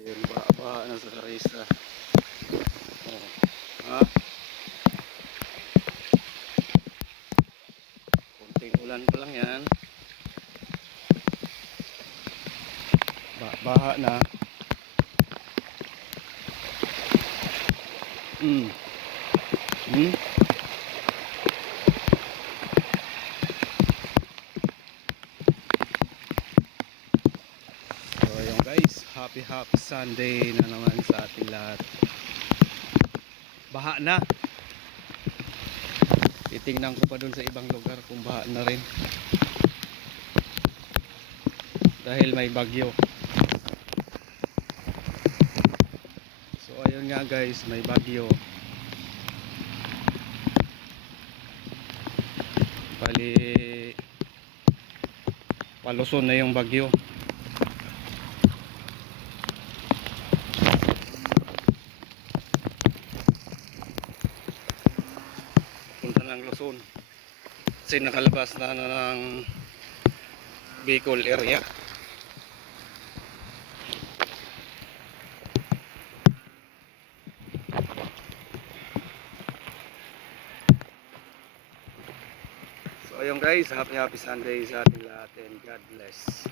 Ayun, baha na sa Carissa. Oh. Ha? Kunting ulan pa lang yan. Baha na. Hmm. Hmm? So ayun guys, happy Sunday na naman sa ating lahat. Baha na. Titingnan ko pa dun sa ibang lugar kung baha na rin. Dahil may bagyo. So ayun nga guys, may bagyo. Bali paluson na yung bagyo. Punta ng Luzon. Kasi nakalabas na ng Bicol area. So ayun guys, happy Sunday sa ating lahat and God bless.